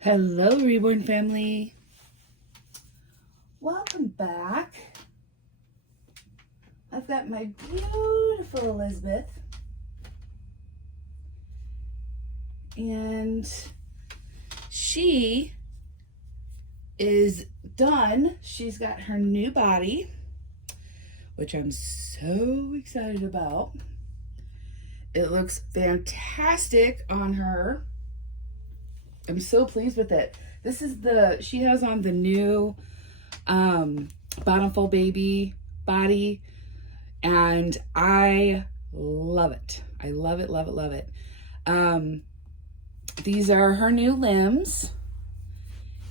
Hello, Reborn family. Welcome back. I've got my beautiful Elizabeth. And she is done. She's got her new body, which I'm so excited about. It looks fantastic on her. I'm so pleased with it. This is she has on the new Bountiful Baby body, and I love it. I love it, love it, love it. These are her new limbs.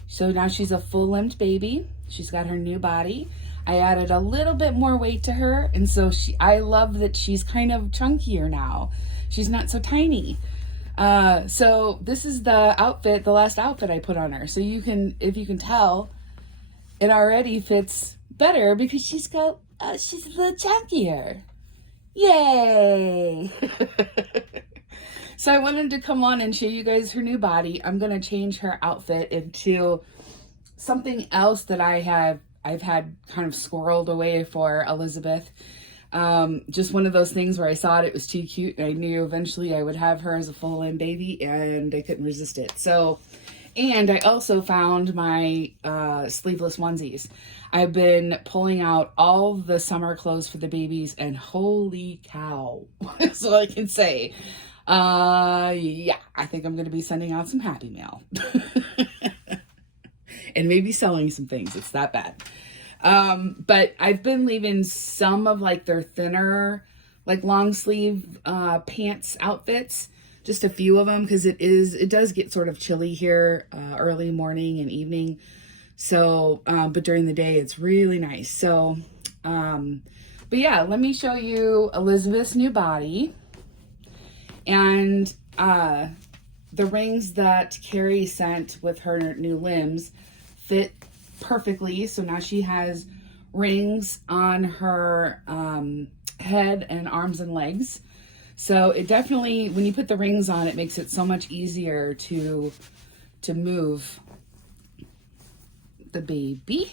So now she's a full-limbed baby. She's got her new body. I added a little bit more weight to her, and so I love that she's kind of chunkier now. She's not so tiny. So this is the outfit, the last outfit I put on her. So if you can tell, it already fits better because she's a little chunkier. Yay! So I wanted to come on and show you guys her new body. I'm going to change her outfit into something else that I've had kind of squirreled away for Elizabeth. Just one of those things where I saw it was too cute, and I knew eventually I would have her as a full-in baby, and I couldn't resist it. So, and I also found my sleeveless onesies. I've been pulling out all the summer clothes for the babies, and holy cow, that's all I can say. Yeah, I think I'm going to be sending out some happy mail and maybe selling some things. It's that bad. But I've been leaving some of like their thinner, like long sleeve, pants outfits, just a few of them. Cause it does get sort of chilly here, early morning and evening. So, but during the day it's really nice. So, but yeah, let me show you Elizabeth's new body. And, the rings that Carrie sent with her new limbs fit perfectly. So now she has rings on her head and arms and legs. So it definitely, when you put the rings on, it makes it so much easier to move the baby.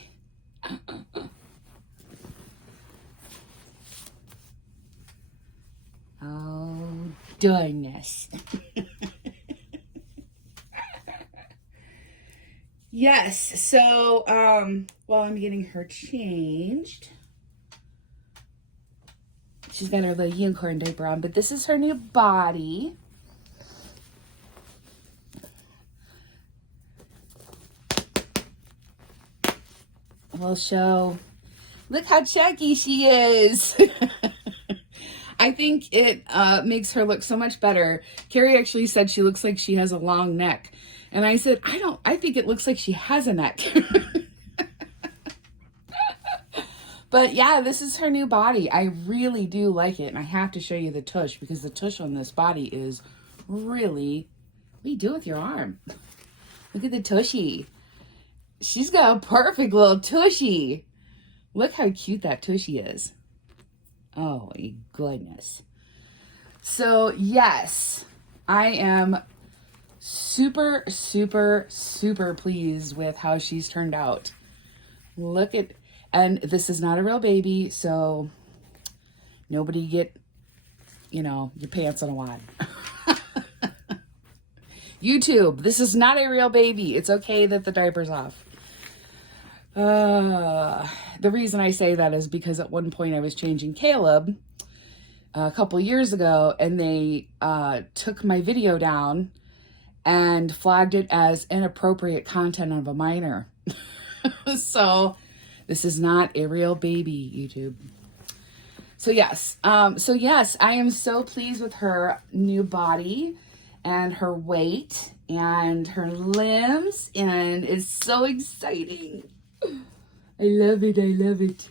Oh, goodness. Yes, so while I'm getting her changed, she's got her little unicorn diaper on, but this is her new body. We'll show, look how chunky she is. I think it makes her look so much better. Carrie actually said she looks like she has a long neck. And I said, I think it looks like she has a neck. But yeah, this is her new body. I really do like it. And I have to show you the tush because the tush on this body is really, what do you do with your arm? Look at the tushy. She's got a perfect little tushy. Look how cute that tushy is. Oh my goodness. So yes, I am super, super, super pleased with how she's turned out. Look at, and this is not a real baby, so nobody get, your pants on a wad. YouTube, this is not a real baby. It's okay that the diaper's off. The reason I say that is because at one point I was changing Caleb a couple years ago, and they took my video down and flagged it as inappropriate content of a minor. So this is not a real baby, YouTube. So yes, I am so pleased with her new body and her weight and her limbs, and it's so exciting. I love it, I love it.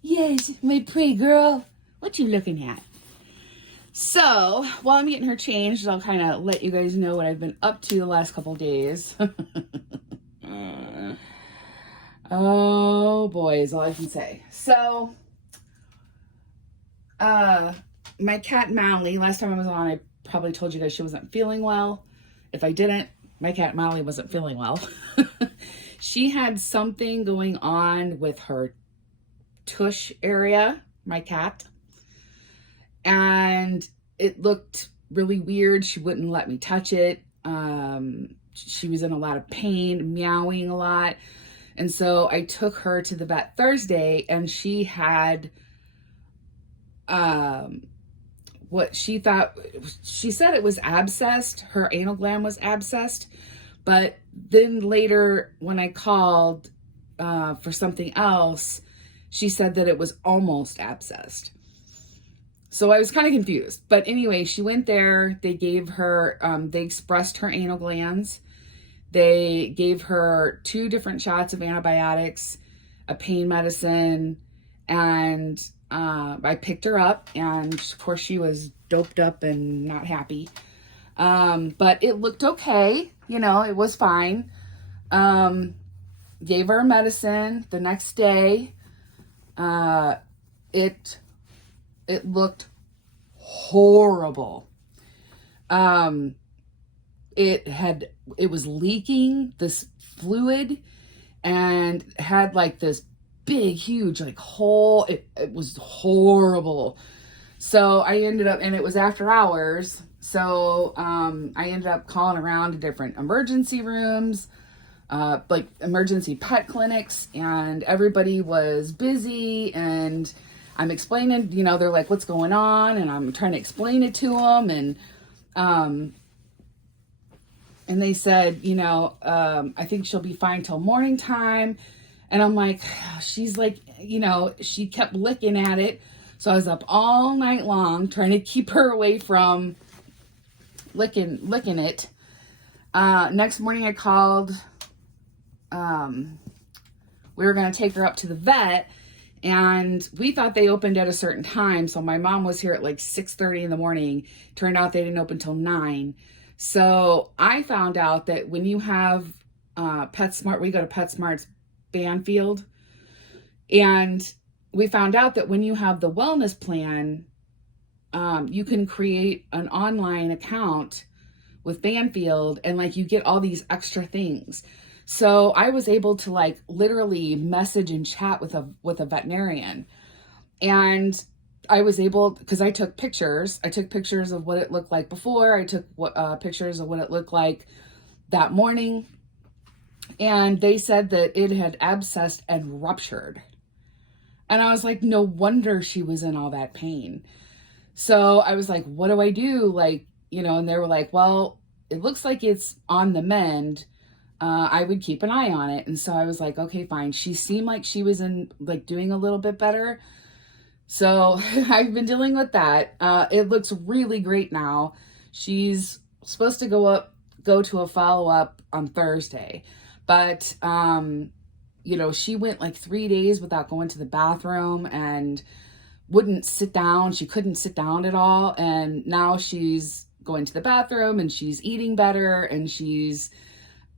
Yes, my pretty girl. What you looking at? So, while I'm getting her changed, I'll kind of let you guys know what I've been up to the last couple days. Oh boy, is all I can say. So, my cat Mally, last time I was on, I probably told you guys she wasn't feeling well. If I didn't, my cat Molly wasn't feeling well. She had something going on with her tush area, my cat, and it looked really weird. She wouldn't let me touch it. She was in a lot of pain, meowing a lot. And so I took her to the vet Thursday, and she had what she thought, she said it was abscessed. Her anal gland was abscessed. But then later when I called for something else, she said that it was almost abscessed. So I was kind of confused. But anyway, she went there. They gave her, they expressed her anal glands. They gave her 2 different shots of antibiotics, a pain medicine, and I picked her up, and of course she was doped up and not happy. But it looked okay. You know, it was fine. Gave her medicine the next day. It looked horrible. It was leaking this fluid and had like this big, huge like hole. It was horrible. So I ended up, and it was after hours. So I ended up calling around to different emergency rooms, like emergency pet clinics, and everybody was busy, and I'm explaining, you know, they're like, what's going on? And I'm trying to explain it to them. And they said, you know, I think she'll be fine till morning time. And I'm like, she's like, you know, she kept licking at it. So I was up all night long trying to keep her away from licking it. Next morning I called. We were going to take her up to the vet, and we thought they opened at a certain time. So my mom was here at like 6:30 in the morning. Turned out they didn't open till 9. So I found out that when you have PetSmart, we go to PetSmart's Banfield, and we found out that when you have the wellness plan, you can create an online account with Banfield, and like you get all these extra things. So I was able to like literally message and chat with a veterinarian, and I was able, because I took pictures of what it looked like before. I took pictures of what it looked like that morning, and they said that it had abscessed and ruptured. And I was like, no wonder she was in all that pain. So I was like, what do I do? Like, you know, and they were like, well, it looks like it's on the mend. I would keep an eye on it. And so I was like, okay, fine. She seemed like she was like doing a little bit better. So I've been dealing with that. It looks really great now. She's supposed to go to a follow-up on Thursday, but, you know, she went like 3 days without going to the bathroom and wouldn't sit down. She couldn't sit down at all. And now she's going to the bathroom and she's eating better, and she's,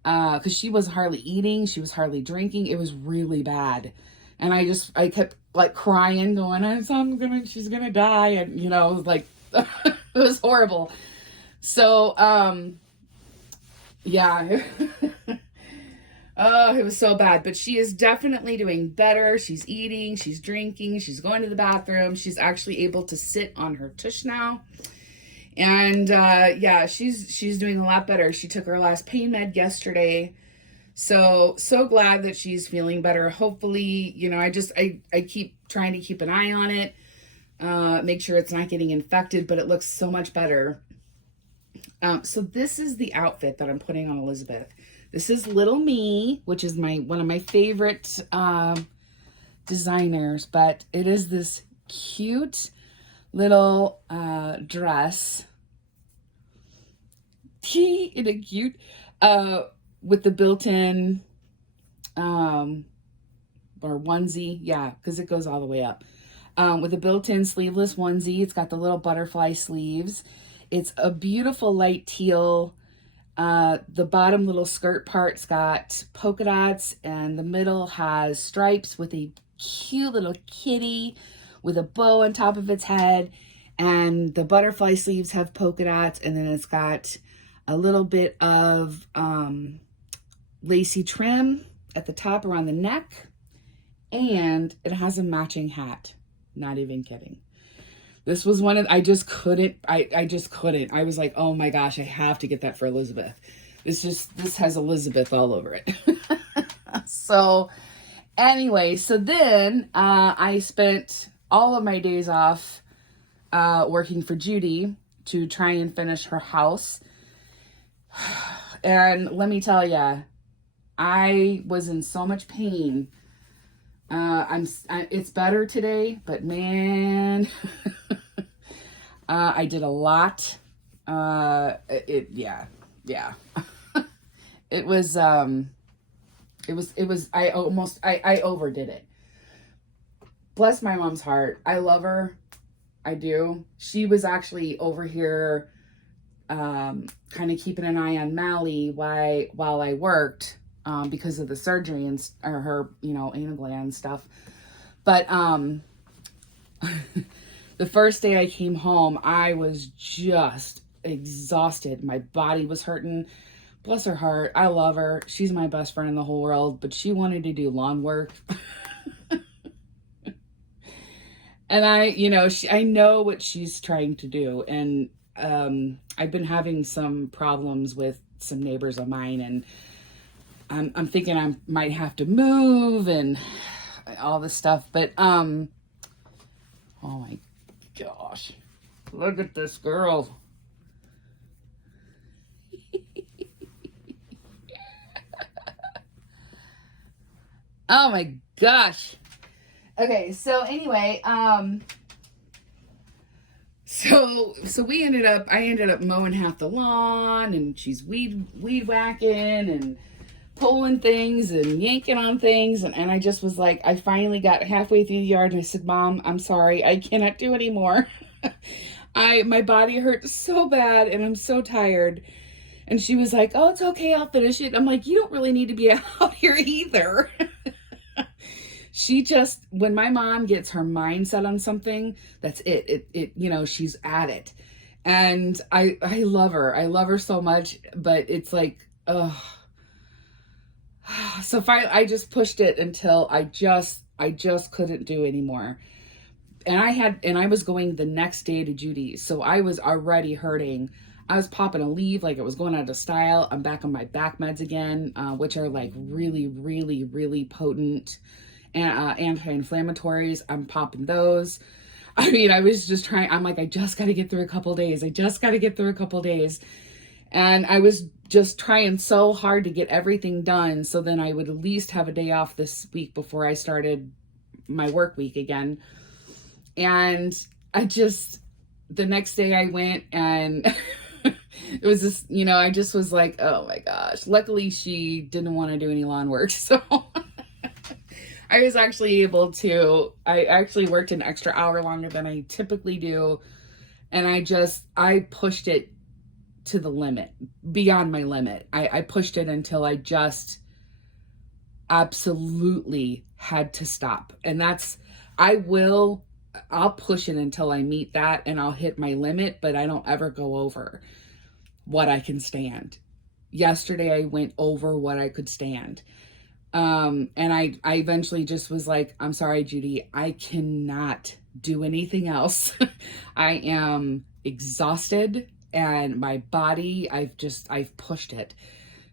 cause she wasn't hardly eating. She was hardly drinking. It was really bad. And I kept like crying, going, she's gonna die. And, you know, like, it was horrible. So, yeah, oh, it was so bad, but she is definitely doing better. She's eating, she's drinking, she's going to the bathroom. She's actually able to sit on her tush now. And, yeah, she's doing a lot better. She took her last pain med yesterday. So glad that she's feeling better. Hopefully, you know, I keep trying to keep an eye on it, make sure it's not getting infected, but it looks so much better. So this is the outfit that I'm putting on Elizabeth. This is Little Me, which is one of my favorite, designers, but it is this cute little, dress. Isn't it cute? With the built-in, or onesie. Yeah, because it goes all the way up. With a built-in sleeveless onesie. It's got the little butterfly sleeves. It's a beautiful light teal. The bottom little skirt part's got polka dots, and the middle has stripes with a cute little kitty with a bow on top of its head. And the butterfly sleeves have polka dots, and then it's got a little bit of lacy trim at the top around the neck, and it has a matching hat. Not even kidding. This was one of, I just couldn't. I was like, oh my gosh, I have to get that for Elizabeth. This has Elizabeth all over it. So anyway, so then I spent all of my days off working for Judy to try and finish her house. And let me tell you, I was in so much pain. It's better today, but man, I did a lot. Yeah. It was, I overdid it. Bless my mom's heart. I love her. I do. She was actually over here, kind of keeping an eye on Mally while I worked, because of the surgery and her, anal gland stuff. But, the first day I came home, I was just exhausted. My body was hurting. Bless her heart. I love her. She's my best friend in the whole world, but she wanted to do lawn work. And I know what she's trying to do. And I've been having some problems with some neighbors of mine, and I'm thinking I might have to move and all this stuff. But oh my gosh, look at this girl. Oh my gosh. Okay, so anyway, so I ended up mowing half the lawn, and she's weed whacking and pulling things and yanking on things, and I just was like, I finally got halfway through the yard and I said, Mom, I'm sorry, I cannot do anymore. My body hurts so bad and I'm so tired. And she was like, oh, it's okay, I'll finish it. I'm like, you don't really need to be out here either. She just, when my mom gets her mind set on something, that's it. She's at it. And I love her. I love her so much, but it's like, ugh. So finally, I just pushed it until I just couldn't do anymore. And I was going the next day to Judy's. So I was already hurting. I was popping a leaf like it was going out of style. I'm back on my back meds again, which are like really, really, really potent anti-inflammatories. I'm popping those. I mean, I was just trying. I'm like, I just got to get through a couple days. And I was just trying so hard to get everything done, so then I would at least have a day off this week before I started my work week again. And the next day I went, and it was this, I just was like, oh my gosh. Luckily, she didn't want to do any lawn work, so I was actually able to, I actually worked an extra hour longer than I typically do. And I pushed it to the limit, beyond my limit. I pushed it until I just absolutely had to stop. And I'll push it until I meet that, and I'll hit my limit, but I don't ever go over what I can stand. Yesterday, I went over what I could stand. And I eventually just was like, I'm sorry, Judy, I cannot do anything else. I am exhausted, and my body, I've pushed it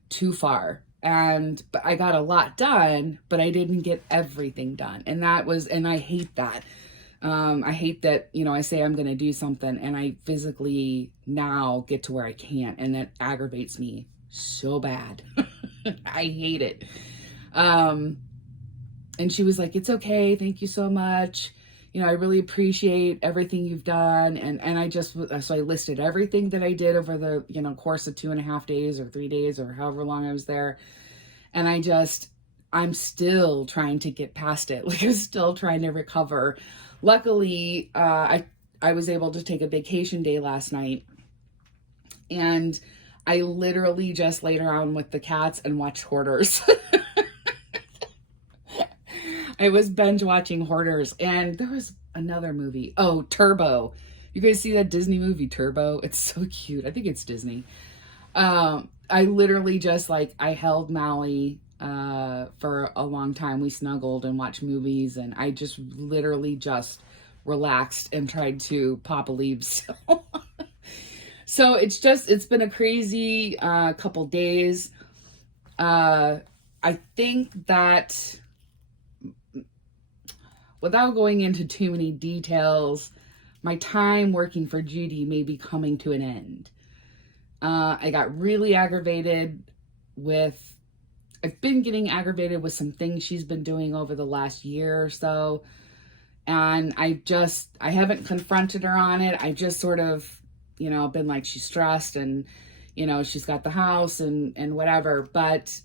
too far. But I got a lot done, but I didn't get everything done. And I hate that. I hate that, I say I'm going to do something and I physically now get to where I can't. And that aggravates me so bad. I hate it. And she was like, it's okay. Thank you so much. I really appreciate everything you've done. And so I listed everything that I did over the, course of 2.5 days or 3 days or however long I was there. And I'm still trying to get past it. Like, I'm still trying to recover. Luckily, I was able to take a vacation day last night, and I literally just laid around with the cats and watched Hoarders. I was binge watching Hoarders, and there was another movie. Oh, Turbo. You guys see that Disney movie, Turbo? It's so cute. I think it's Disney. I literally just like, I held Maui for a long time. We snuggled and watched movies, and I just literally just relaxed and tried to pop a leaf. So it's been a crazy couple days. I think that without going into too many details, my time working for Judy may be coming to an end. I got really aggravated I've been getting aggravated with some things she's been doing over the last year or so. And I haven't confronted her on it. I just sort of, been like, she's stressed and, she's got the house and whatever. But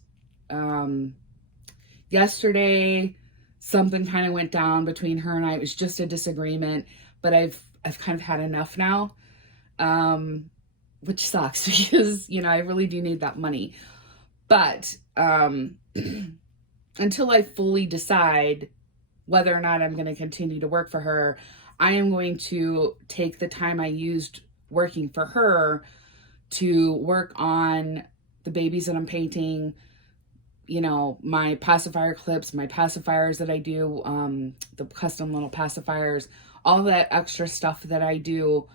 yesterday, something kind of went down between her and I. It was just a disagreement, but I've kind of had enough now, which sucks because, I really do need that money. But until I fully decide whether or not I'm going to continue to work for her, I am going to take the time I used working for her to work on the babies that I'm painting, my pacifier clips, my pacifiers that I do, the custom little pacifiers, all that extra stuff that I do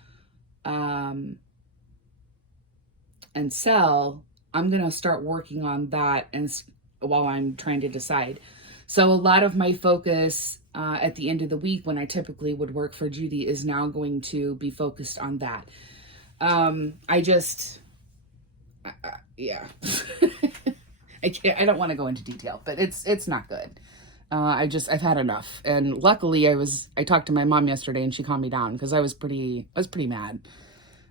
and sell. I'm going to start working on that while I'm trying to decide. So a lot of my focus at the end of the week when I typically would work for Judy is now going to be focused on that. Yeah. I don't want to go into detail, but it's not good. I've had enough. And luckily I talked to my mom yesterday and she calmed me down because I was pretty mad.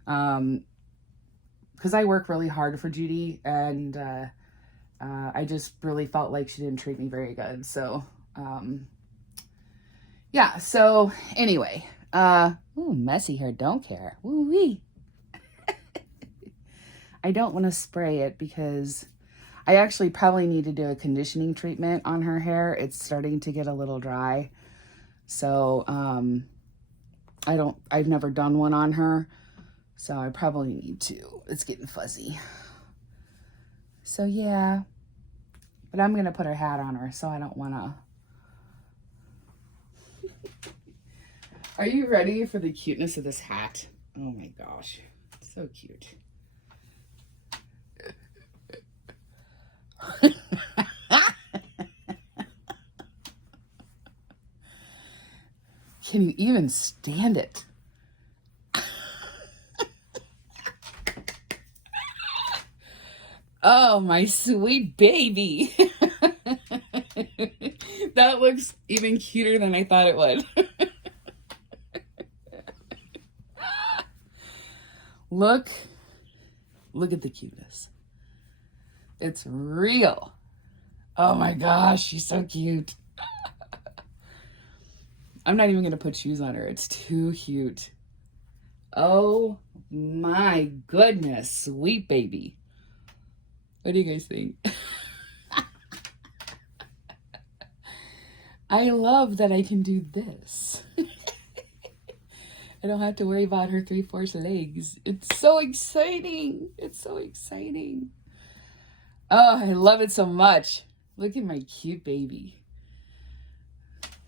Because I work really hard for Judy, and I just really felt like she didn't treat me very good. So, yeah. So anyway, messy hair, don't care. Woo-wee. I don't want to spray it because I actually probably need to do a conditioning treatment on her hair. It's starting to get a little dry. So, I've never done one on her. So I probably need to. It's getting fuzzy. So yeah. But I'm going to put her hat on her, so I don't want to. Are you ready for the cuteness of this hat? Oh my gosh. It's so cute. Can you even stand it? Oh, my sweet baby. That looks even cuter than I thought it would. Look at the cuteness. It's real. Oh my gosh, she's so cute. I'm not even going to put shoes on her. It's too cute. Oh my goodness, sweet baby. What do you guys think? I love that I can do this. I don't have to worry about her 3/4 legs. It's so exciting. It's so exciting. Oh, I love it so much. Look at my cute baby.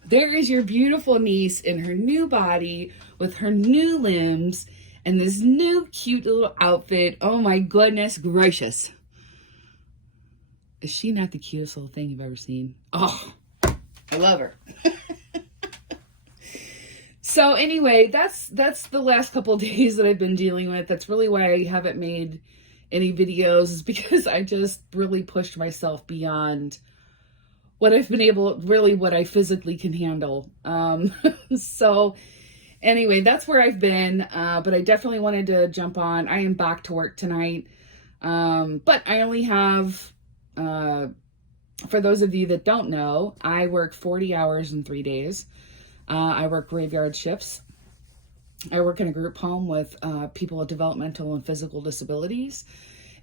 There is your beautiful niece in her new body with her new limbs and this new cute little outfit. Oh my goodness gracious. Is she not the cutest little thing you've ever seen? Oh, I love her. So anyway, that's the last couple of days that I've been dealing with. That's really why I haven't made any videos, is because I just really pushed myself beyond what I've been what I physically can handle. So anyway, that's where I've been. But I definitely wanted to jump on. I am back to work tonight. But I only have, for those of you that don't know, I work 40 hours in 3 days. I work graveyard shifts. I work in a group home with people with developmental and physical disabilities.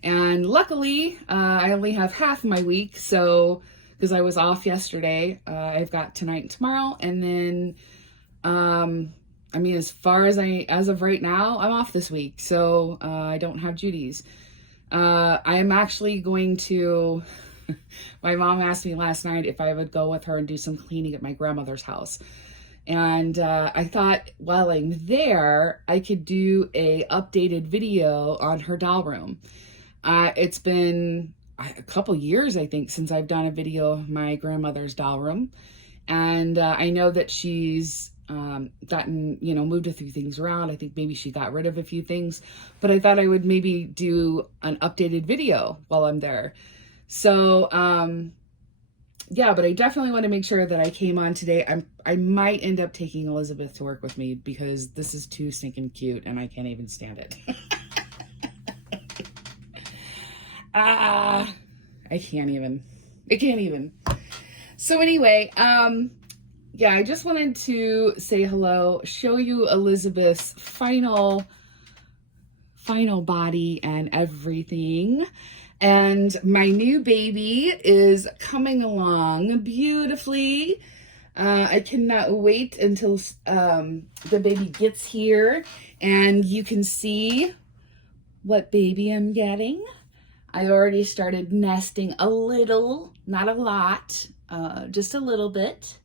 And luckily, I only have half my week. So, because I was off yesterday, I've got tonight and tomorrow. And then, I mean, as of right now, I'm off this week. So, I don't have Judy's. I'm actually going to, my mom asked me last night if I would go with her and do some cleaning at my grandmother's house. And I thought while I'm there, I could do a updated video on her doll room. It's been a couple years, I think, since I've done a video of my grandmother's doll room. And I know that she's gotten, moved a few things around. I think maybe she got rid of a few things, but I thought I would maybe do an updated video while I'm there. So, yeah, but I definitely want to make sure that I came on today. I might end up taking Elizabeth to work with me because this is too stinking cute and I can't even stand it. I can't even. So anyway, yeah, I just wanted to say hello, show you Elizabeth's final body and everything. And my new baby is coming along beautifully. I cannot wait until the baby gets here and you can see what baby I'm getting. I already started nesting a little, not a lot, just a little bit.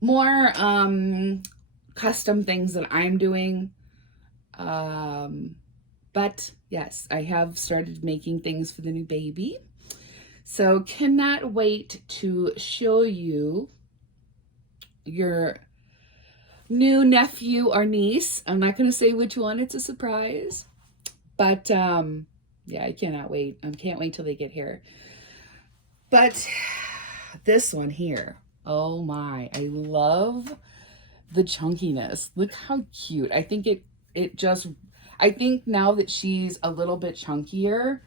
More custom things that I'm doing. But yes, I have started making things for the new baby. So cannot wait to show you your new nephew or niece. I'm not going to say which one, it's a surprise. But yeah, I cannot wait. I can't wait till they get here. But this one here, oh my, I love the chunkiness. Look how cute. I think I think now that she's a little bit chunkier,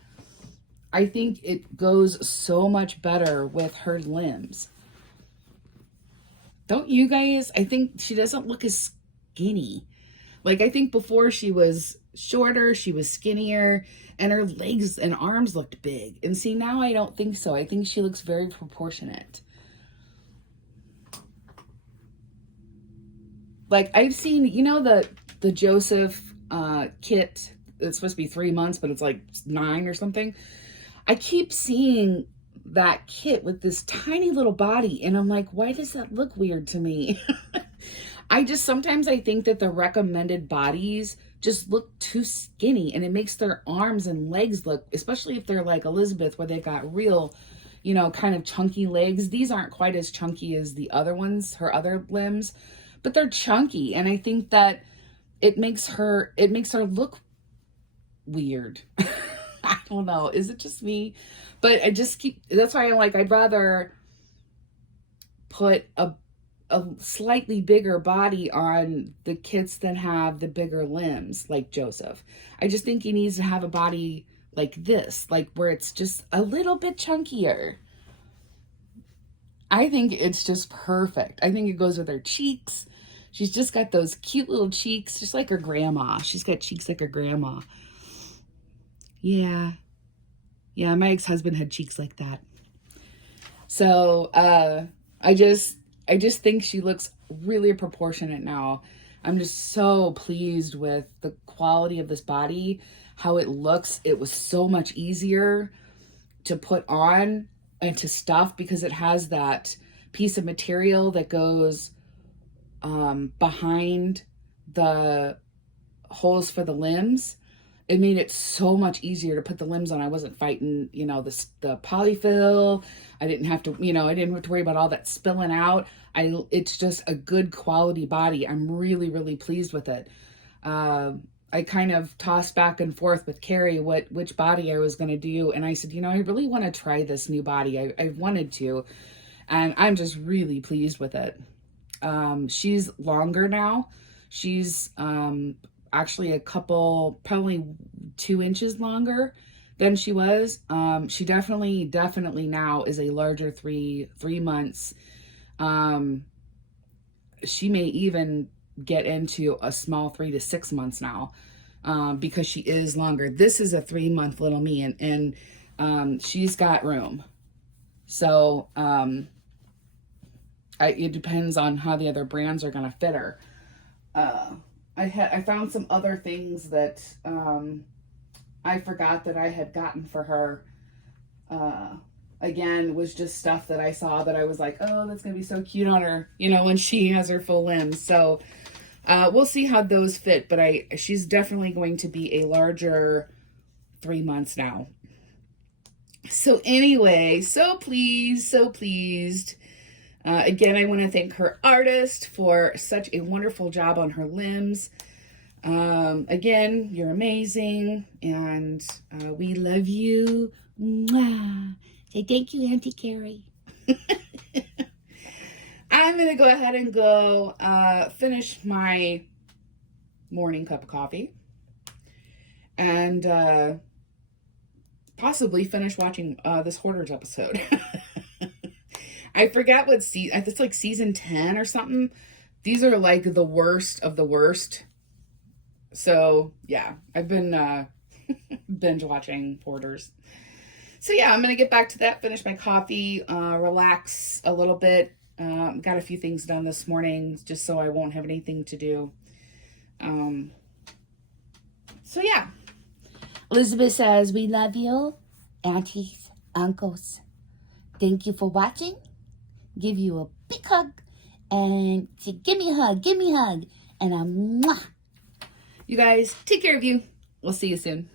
I think it goes so much better with her limbs. Don't you guys? I think she doesn't look as skinny. Like, I think before she was shorter, she was skinnier, and her legs and arms looked big. And see, now I don't think so. I think she looks very proportionate. Like, I've seen, the Joseph kit, it's supposed to be 3 months, but it's like 9 or something. I keep seeing that kit with this tiny little body, and I'm like, why does that look weird to me? Sometimes I think that the recommended bodies just look too skinny, and it makes their arms and legs look, especially if they're like Elizabeth, where they've got real, kind of chunky legs. These aren't quite as chunky as the other ones, her other limbs, but they're chunky. And I think that it makes her look weird. I don't know. Is it just me? But that's why I'm like, I'd rather put a slightly bigger body on the kids that have the bigger limbs, like Joseph. I just think he needs to have a body like this, like where it's just a little bit chunkier. I think it's just perfect. I think it goes with her cheeks. She's just got those cute little cheeks, just like her grandma. She's got cheeks like her grandma. Yeah. Yeah, my ex-husband had cheeks like that. So, I just think she looks really proportionate now. I'm just so pleased with the quality of this body, how it looks. It was so much easier to put on and to stuff because it has that piece of material that goes behind the holes for the limbs. It made it so much easier to put the limbs on. I wasn't fighting, the polyfill. I didn't have to worry about all that spilling out. It's just a good quality body. I'm really, really pleased with it. I kind of tossed back and forth with Carrie which body I was going to do. And I said, I really want to try this new body. I've wanted to, and I'm just really pleased with it. She's longer now. She's, actually probably 2 inches longer than she was. She definitely now is a larger 3 months. She may even get into a small 3 to 6 months now, because she is longer. This is a 3-month little me, and she's got room. So, it depends on how the other brands are going to fit her. I found some other things that I forgot that I had gotten for her, again, was just stuff that I saw that I was like, oh, that's going to be so cute on her, you know, when she has her full limbs. So we'll see how those fit, but she's definitely going to be a larger 3 months now. So anyway, so pleased, so pleased. Again, I want to thank her artist for such a wonderful job on her limbs. Again, you're amazing, and we love you. Mwah. Say thank you, Auntie Carrie. I'm going to go ahead and go finish my morning cup of coffee and possibly finish watching this Hoarders episode. I forget what season, it's like season 10 or something. These are like the worst of the worst. So yeah, I've been binge watching Hoarders. So yeah, I'm going to get back to that, finish my coffee, relax a little bit. Got a few things done this morning just so I won't have anything to do. So yeah. Elizabeth says, we love you, aunties, uncles. Thank you for watching. Give you a big hug and say, give me a hug, and a mwah. You guys, take care of you. We'll see you soon.